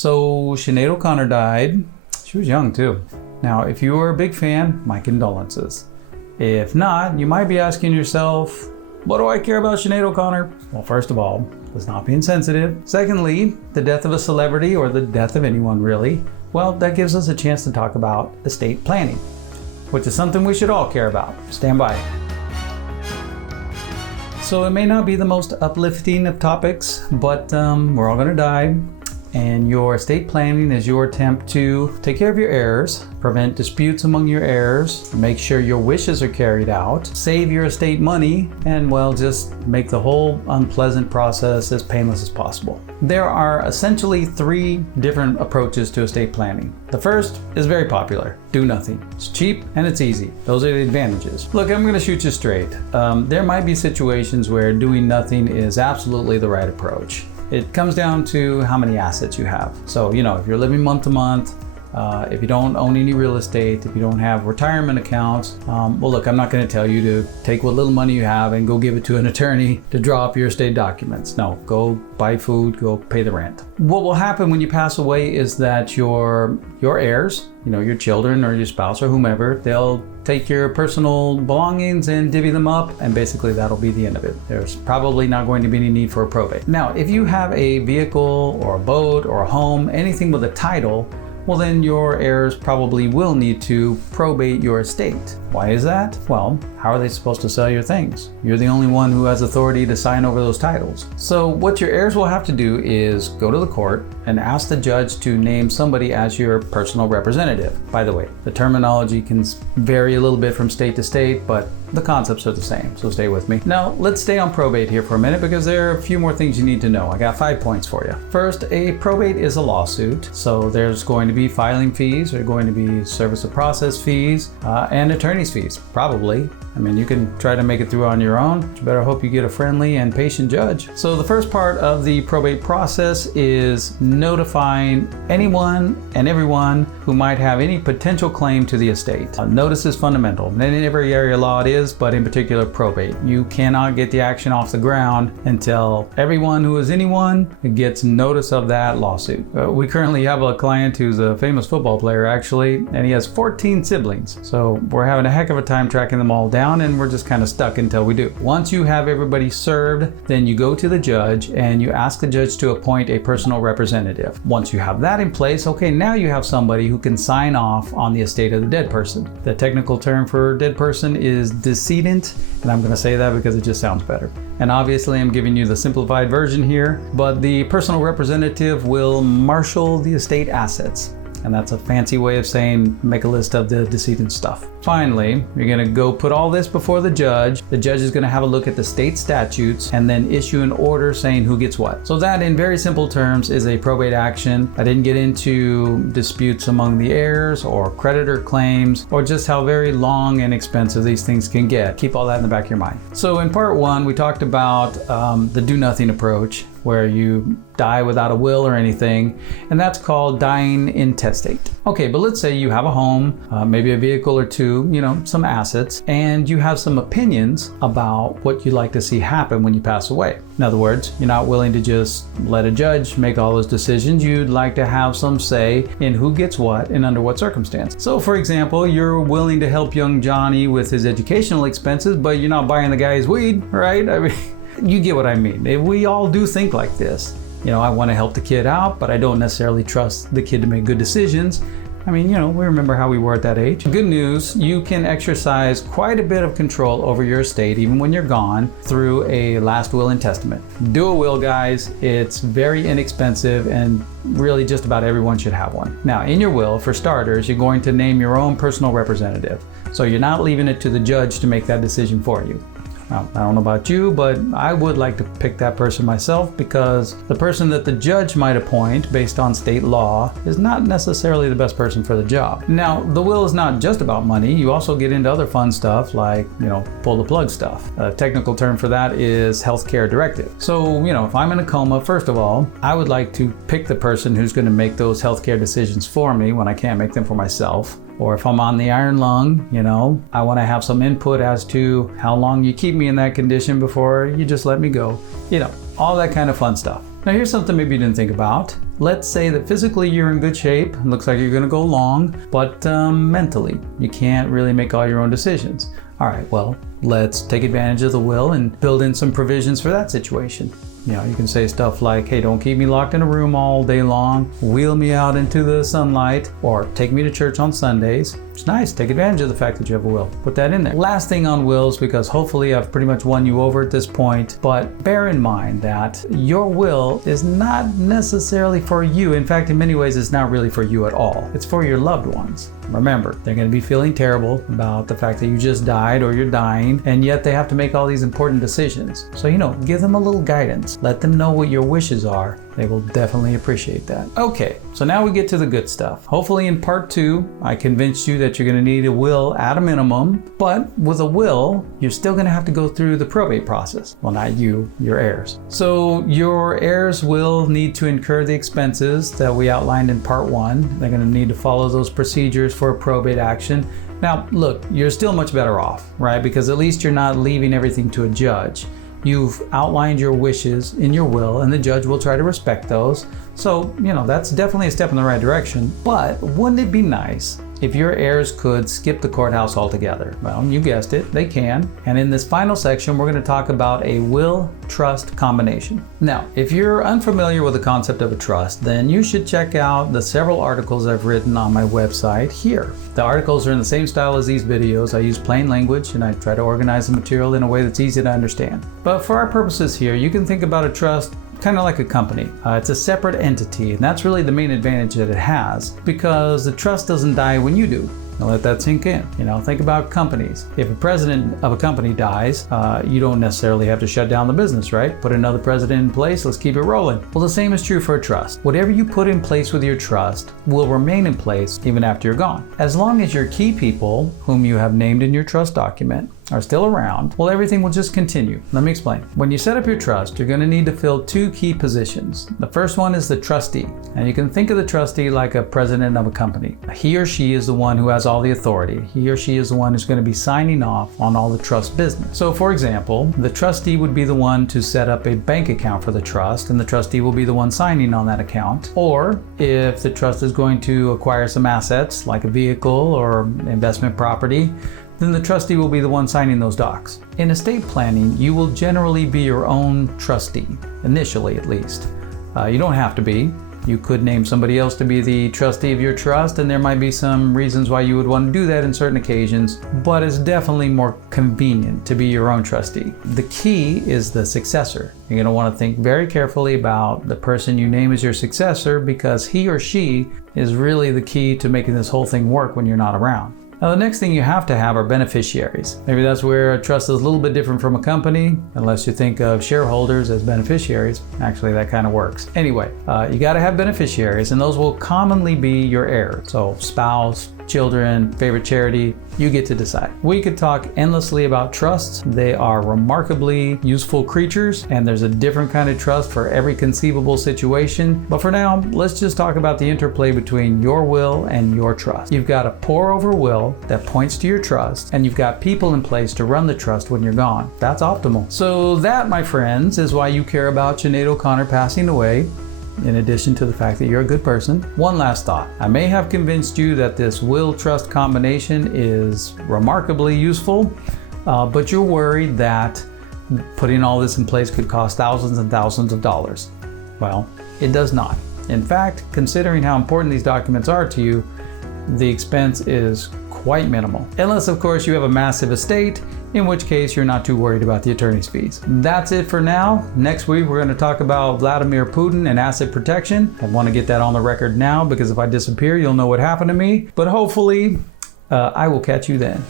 So Sinead O'Conner died. She was young too. Now, if you are a big fan, my condolences. If not, you might be asking yourself, what do I care about Sinead O'Conner? Well, first of all, let's not be insensitive. Secondly, the death of a celebrity, or the death of anyone really, well, that gives us a chance to talk about estate planning, which is something we should all care about. Stand by. So it may not be the most uplifting of topics, but we're all gonna die. And your estate planning is your attempt to take care of your heirs, prevent disputes among your heirs, make sure your wishes are carried out, save your estate money, and well, just make the whole unpleasant process as painless as possible. There are essentially 3 different approaches to estate planning. The first is very popular. Do nothing. It's cheap and it's easy. Those are the advantages. Look, I'm gonna shoot you straight. There might be situations where doing nothing is absolutely the right approach. It comes down to how many assets you have. So, if you're living month to month, if you don't own any real estate, if you don't have retirement accounts, well, look, I'm not going to tell you to take what little money you have and go give it to an attorney to draw up your estate documents. No, go buy food, go pay the rent. What will happen when you pass away is that your heirs, your children or your spouse or whomever, they'll take your personal belongings and divvy them up, and basically that'll be the end of it. There's probably not going to be any need for a probate. Now, if you have a vehicle or a boat or a home, anything with a title, well, then your heirs probably will need to probate your estate. Why is that? Well, how are they supposed to sell your things? You're the only one who has authority to sign over those titles. So what your heirs will have to do is go to the court and ask the judge to name somebody as your personal representative. By the way, the terminology can vary a little bit from state to state, but the concepts are the same, so stay with me. Now, let's stay on probate here for a minute because there are a few more things you need to know. I got 5 points for you. First, a probate is a lawsuit, so there's going to be filing fees, there are going to be service of process fees, and attorney's fees, probably. I mean, you can try to make it through on your own, but you better hope you get a friendly and patient judge. So the first part of the probate process is notifying anyone and everyone who might have any potential claim to the estate. Notice is fundamental. In every area law it is, but in particular probate. You cannot get the action off the ground until everyone who is anyone gets notice of that lawsuit. We currently have a client who's a famous football player actually, and he has 14 siblings. So we're having a heck of a time tracking them all down, and we're just kind of stuck until we do. Once you have everybody served, then you go to the judge and you ask the judge to appoint a personal representative. Once you have that in place, okay, now you have somebody who can sign off on the estate of the dead person. The technical term for dead person is decedent, and I'm going to say that because it just sounds better. And obviously I'm giving you the simplified version here, but the personal representative will marshal the estate assets. And that's a fancy way of saying make a list of the decedent stuff. Finally, you're gonna go put all this before the judge. The judge is gonna have a look at the state statutes and then issue an order saying who gets what. So that, in very simple terms, is a probate action. I didn't get into disputes among the heirs or creditor claims or just how very long and expensive these things can get. Keep all that in the back of your mind. So in part 1, we talked about the do nothing approach, where you die without a will or anything, and that's called dying intestate. Okay, but let's say you have a home, maybe a vehicle or 2, some assets, and you have some opinions about what you'd like to see happen when you pass away. In other words, you're not willing to just let a judge make all those decisions. You'd like to have some say in who gets what and under what circumstance. So for example, you're willing to help young Johnny with his educational expenses, but you're not buying the guy his weed, right? I mean, you get what I mean. We all do think like this. I want to help the kid out, but I don't necessarily trust the kid to make good decisions. I mean, we remember how we were at that age. Good news, you can exercise quite a bit of control over your estate, even when you're gone, through a last will and testament. Do a will, guys. It's very inexpensive, and really just about everyone should have one. Now, in your will, for starters, you're going to name your own personal representative. So you're not leaving it to the judge to make that decision for you. Now, I don't know about you, but I would like to pick that person myself, because the person that the judge might appoint based on state law is not necessarily the best person for the job. Now, the will is not just about money. You also get into other fun stuff like, pull the plug stuff. A technical term for that is healthcare directive. So, if I'm in a coma, first of all, I would like to pick the person who's going to make those healthcare decisions for me when I can't make them for myself. Or if I'm on the iron lung, I want to have some input as to how long you keep me in that condition before you just let me go. All that kind of fun stuff. Now here's something maybe you didn't think about. Let's say that physically you're in good shape, looks like you're going to go long, but mentally you can't really make all your own decisions. All right, well, let's take advantage of the will and build in some provisions for that situation. You know, you can say stuff like, hey, don't keep me locked in a room all day long, wheel me out into the sunlight, or take me to church on Sundays. It's nice, take advantage of the fact that you have a will. Put that in there. Last thing on wills, because hopefully I've pretty much won you over at this point, but bear in mind that your will is not necessarily for you. In fact, in many ways, it's not really for you at all. It's for your loved ones. Remember, they're going to be feeling terrible about the fact that you just died or you're dying, and yet they have to make all these important decisions. So, give them a little guidance. Let them know what your wishes are. They will definitely appreciate that. Okay, so now we get to the good stuff. Hopefully in part 2, I convinced you that you're going to need a will at a minimum, but with a will, you're still going to have to go through the probate process. Well, not you, your heirs. So your heirs will need to incur the expenses that we outlined in part 1. They're going to need to follow those procedures for a probate action. Now, look, you're still much better off, right? Because at least you're not leaving everything to a judge. You've outlined your wishes in your will, and the judge will try to respect those. So, that's definitely a step in the right direction. But wouldn't it be nice if your heirs could skip the courthouse altogether? Well, you guessed it, they can. And in this final section, we're going to talk about a will-trust combination. Now, if you're unfamiliar with the concept of a trust, then you should check out the several articles I've written on my website here. The articles are in the same style as these videos. I use plain language and I try to organize the material in a way that's easy to understand. But for our purposes here, you can think about a trust kind of like a company. It's a separate entity, and that's really the main advantage that it has, because the trust doesn't die when you do. Now let that sink in. Think about companies. If a president of a company dies, you don't necessarily have to shut down the business, right? Put another president in place, let's keep it rolling. Well, the same is true for a trust. Whatever you put in place with your trust will remain in place even after you're gone. As long as your key people, whom you have named in your trust document, are still around, well, everything will just continue. Let me explain. When you set up your trust, you're going to need to fill 2 key positions. The first one is the trustee. And you can think of the trustee like a president of a company. He or she is the one who has all the authority. He or she is the one who's going to be signing off on all the trust business. So for example, the trustee would be the one to set up a bank account for the trust, and the trustee will be the one signing on that account. Or if the trust is going to acquire some assets like a vehicle or investment property, then the trustee will be the one signing those docs. In estate planning, you will generally be your own trustee, initially at least. You don't have to be. You could name somebody else to be the trustee of your trust, and there might be some reasons why you would want to do that in certain occasions, but it's definitely more convenient to be your own trustee. The key is the successor. You're going to want to think very carefully about the person you name as your successor, because he or she is really the key to making this whole thing work when you're not around. Now, the next thing you have to have are beneficiaries. Maybe that's where a trust is a little bit different from a company, unless you think of shareholders as beneficiaries. Actually, that kind of works. Anyway, you got to have beneficiaries, and those will commonly be your heirs. So spouse, children, favorite charity, you get to decide. We could talk endlessly about trusts. They are remarkably useful creatures, and there's a different kind of trust for every conceivable situation. But for now, let's just talk about the interplay between your will and your trust. You've got a pour-over will that points to your trust, and you've got people in place to run the trust when you're gone. That's optimal. So that, my friends, is why you care about Sinead O'Conner passing away, in addition to the fact that you're a good person. One last thought. I may have convinced you that this will-trust combination is remarkably useful, but you're worried that putting all this in place could cost thousands and thousands of dollars. Well, it does not. In fact, considering how important these documents are to you, the expense is quite minimal. Unless, of course, you have a massive estate, in which case you're not too worried about the attorney's fees. That's it for now. Next week, we're going to talk about Vladimir Putin and asset protection. I want to get that on the record now, because if I disappear, you'll know what happened to me. But hopefully, I will catch you then.